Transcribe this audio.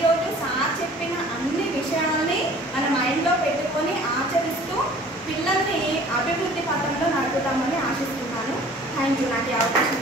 ఈరోజు సార్ చెప్పిన అన్ని విషయాల్ని మన మైండ్లో పెట్టుకొని ఆచరిస్తూ పిల్లల్ని అభివృద్ధి పథంలో నడుపుతామని ఆశిస్తున్నాను. థ్యాంక్ యూ నాకు ఈ అవకాశం.